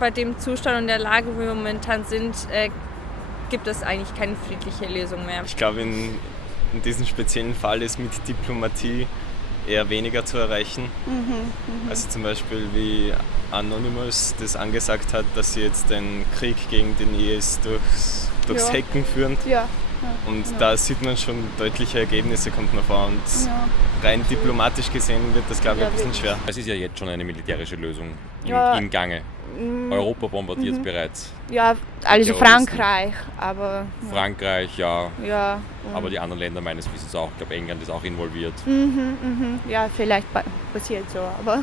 Bei dem Zustand und der Lage, wo wir momentan sind, gibt es eigentlich keine friedliche Lösung mehr. Ich glaube, in diesem speziellen Fall ist mit Diplomatie eher weniger zu erreichen. Also zum Beispiel wie Anonymous das angesagt hat, dass sie jetzt den Krieg gegen den IS durchs Hacken führen. Ja. Und da sieht man schon deutliche Ergebnisse, kommt man vor. Und rein diplomatisch gesehen wird das, glaube ich, ein bisschen schwer. Es ist ja jetzt schon eine militärische Lösung im Gange. Europa bombardiert bereits. Ja, also Frankreich, aber... Frankreich, ja. Ja. Aber die anderen Länder meines Wissens auch. Ich glaube, England ist auch involviert. Ja, vielleicht passiert so, aber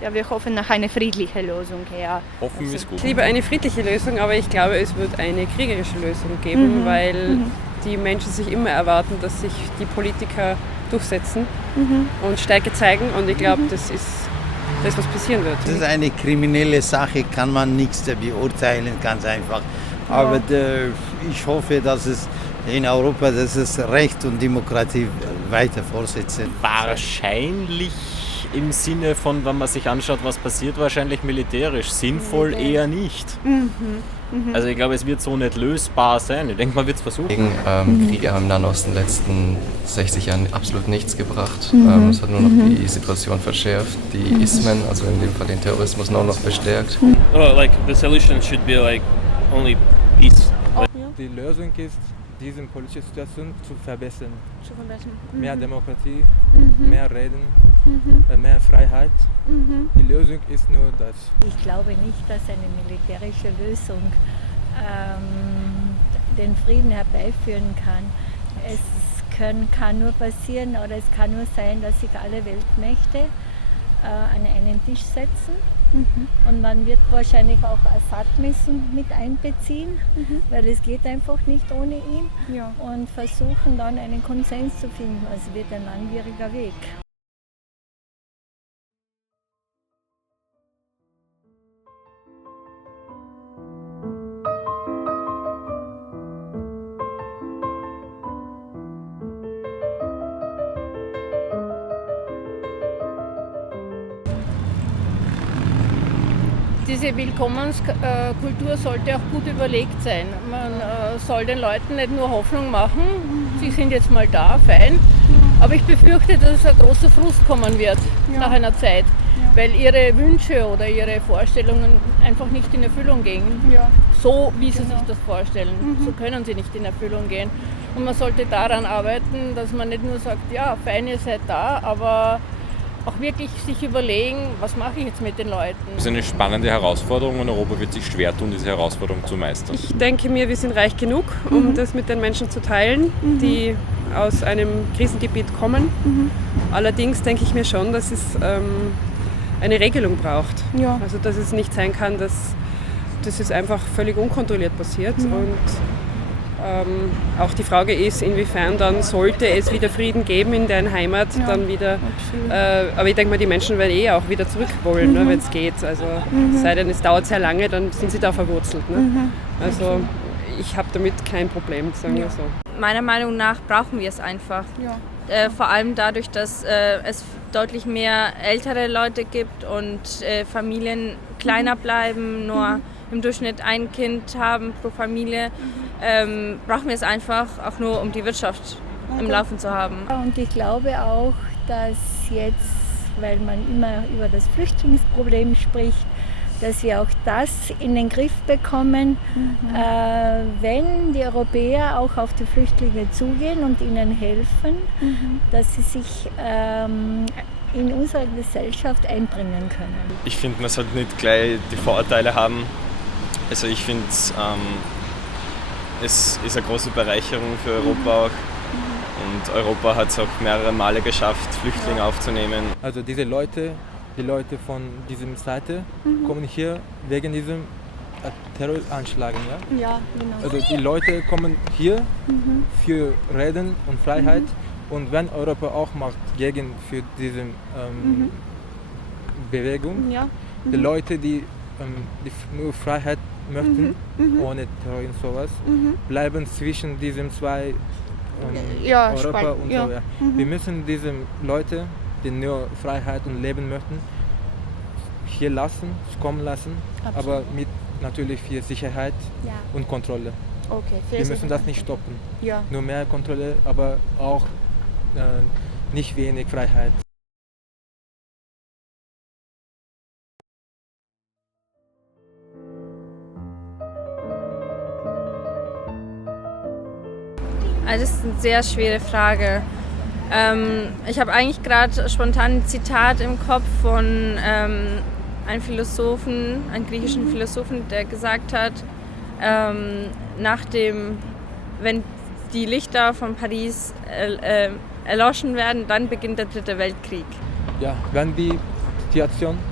ja, wir hoffen nach einer friedlichen Lösung. Ja. Hoffen ist gut. Ich liebe eine friedliche Lösung, aber ich glaube, es wird eine kriegerische Lösung geben, weil die Menschen sich immer erwarten, dass sich die Politiker durchsetzen und Stärke zeigen. Und ich glaube, das ist das, was passieren wird. Das ist eine kriminelle Sache, kann man nichts beurteilen, ganz einfach. Aber ich hoffe, dass es in Europa, dass es Recht und Demokratie weiter fortsetzen. Wahrscheinlich im Sinne von, wenn man sich anschaut, was passiert, wahrscheinlich militärisch. Sinnvoll eher nicht. Also ich glaube, es wird so nicht lösbar sein. Ich denke, man wird es versuchen. Kriege haben im Nahen Osten in den letzten 60 Jahren absolut nichts gebracht. Es hat nur noch die Situation verschärft, die Ismen, also in dem Fall den Terrorismus, noch bestärkt. Like the solution should be like only peace. Die Lösung ist, diese politische Situation zu verbessern. Mehr Demokratie, mehr Reden, mehr Freiheit. Die Lösung ist nur das. Ich glaube nicht, dass eine militärische Lösung den Frieden herbeiführen kann. Es kann nur passieren oder es kann nur sein, dass sich alle Weltmächte an einen Tisch setzen. Und man wird wahrscheinlich auch Assad müssen mit einbeziehen, weil es geht einfach nicht ohne ihn. Und versuchen dann einen Konsens zu finden. Es wird ein langwieriger Weg. Diese Willkommenskultur sollte auch gut überlegt sein. Man soll den Leuten nicht nur Hoffnung machen, sie sind jetzt mal da, fein. Aber ich befürchte, dass ein großer Frust kommen wird nach einer Zeit, weil ihre Wünsche oder ihre Vorstellungen einfach nicht in Erfüllung gehen. So wie sie sich das vorstellen, so können sie nicht in Erfüllung gehen. Und man sollte daran arbeiten, dass man nicht nur sagt, ja, fein, ihr seid da, aber auch wirklich sich überlegen, was mache ich jetzt mit den Leuten. Das ist eine spannende Herausforderung und Europa wird sich schwer tun, diese Herausforderung zu meistern. Ich denke mir, wir sind reich genug, um das mit den Menschen zu teilen, die aus einem Krisengebiet kommen. Allerdings denke ich mir schon, dass es eine Regelung braucht. Also dass es nicht sein kann, dass das einfach völlig unkontrolliert passiert. Und auch die Frage ist, inwiefern dann sollte es wieder Frieden geben in deren Heimat, dann wieder. Aber ich denke mal, die Menschen werden auch wieder zurück wollen, ne, wenn es geht. Also sei denn, es dauert sehr lange, dann sind sie da verwurzelt. Ne? Also ich habe damit kein Problem, sagen wir so. Meiner Meinung nach brauchen wir es einfach. Vor allem dadurch, dass es deutlich mehr ältere Leute gibt und Familien kleiner bleiben, nur im Durchschnitt ein Kind haben pro Familie, brauchen wir es einfach auch nur, um die Wirtschaft im Laufen zu haben. Und ich glaube auch, dass jetzt, weil man immer über das Flüchtlingsproblem spricht, dass wir auch das in den Griff bekommen, wenn die Europäer auch auf die Flüchtlinge zugehen und ihnen helfen, dass sie sich in unserer Gesellschaft einbringen können. Ich finde, man sollte nicht gleich die Vorurteile haben. Also ich finde, es ist eine große Bereicherung für Europa auch. Und Europa hat es auch mehrere Male geschafft, Flüchtlinge aufzunehmen. Also die Leute von dieser Seite kommen hier wegen diesem Terroranschlag. Ja? Ja, genau. Also die Leute kommen hier für Reden und Freiheit. Und wenn Europa auch macht gegen für diese Bewegung, die Leute, die nur Freiheit möchten, ohne Terror und sowas, bleiben zwischen diesen zwei Europa und so. Ja. Wir müssen diese Leute, die nur Freiheit und Leben möchten, hier lassen, kommen lassen, aber mit natürlich viel Sicherheit und Kontrolle. Okay, wir müssen das nicht stoppen. Ja. Nur mehr Kontrolle, aber auch nicht wenig Freiheit. Also das ist eine sehr schwere Frage. Ich habe eigentlich gerade spontan ein Zitat im Kopf von einem Philosophen, einem griechischen Philosophen, der gesagt hat, wenn die Lichter von Paris erloschen werden, dann beginnt der 3. Weltkrieg. Ja, wenn die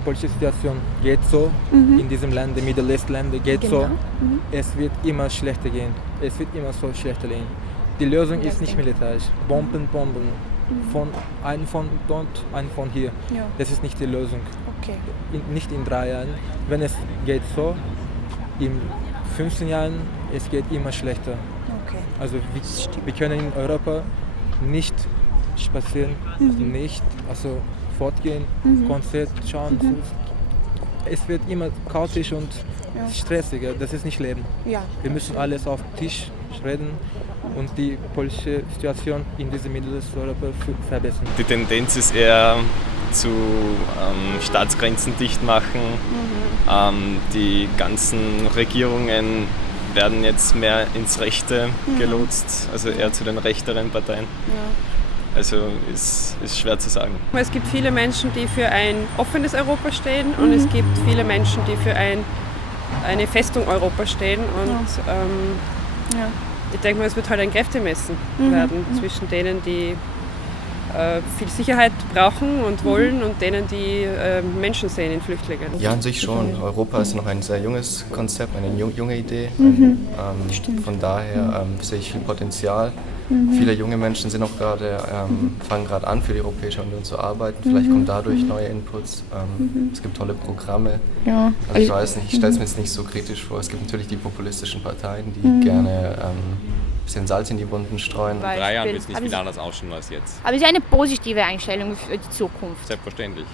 politische Situation geht so, in diesem Land, in Middle East Länder geht so, es wird immer schlechter gehen. Es wird immer so schlechter gehen. Die Lösung ist nicht militärisch. Bomben. Einen von dort, einen von hier. Ja. Das ist nicht die Lösung. Okay. Nicht in 3 Jahren. Wenn es geht so, in 15 Jahren, es geht immer schlechter. Okay. Also wir können in Europa nicht spazieren, nicht fortgehen, Konzert schauen. Es wird immer chaotisch und stressiger. Das ist nicht Leben. Ja. Wir müssen alles auf den Tisch reden und die politische Situation in diesem Mitteleuropa verbessern. Die Tendenz ist eher zu Staatsgrenzen dicht machen. Die ganzen Regierungen werden jetzt mehr ins Rechte gelotst, also eher zu den rechteren Parteien. Ja. Also ist schwer zu sagen. Es gibt viele Menschen, die für ein offenes Europa stehen und es gibt viele Menschen, die für eine Festung Europa stehen. Und ich denke mal, es wird halt ein Kräftemessen werden zwischen denen, die viel Sicherheit brauchen und wollen und denen, die Menschen sehen in Flüchtlingen. Ja, an sich schon. Europa ist noch ein sehr junges Konzept, eine junge Idee. Von daher sehe ich viel Potenzial. Viele junge Menschen sind auch fangen gerade an, für die Europäische Union zu arbeiten. Vielleicht kommen dadurch neue Inputs. Es gibt tolle Programme. Ja. Also ich weiß nicht, ich stelle es mir jetzt nicht so kritisch vor. Es gibt natürlich die populistischen Parteien, die gerne ein bisschen Salz in die Wunden streuen. In 3 Jahren wird es nicht viel anders ausschauen als jetzt. Aber es ist eine positive Einstellung für die Zukunft. Selbstverständlich.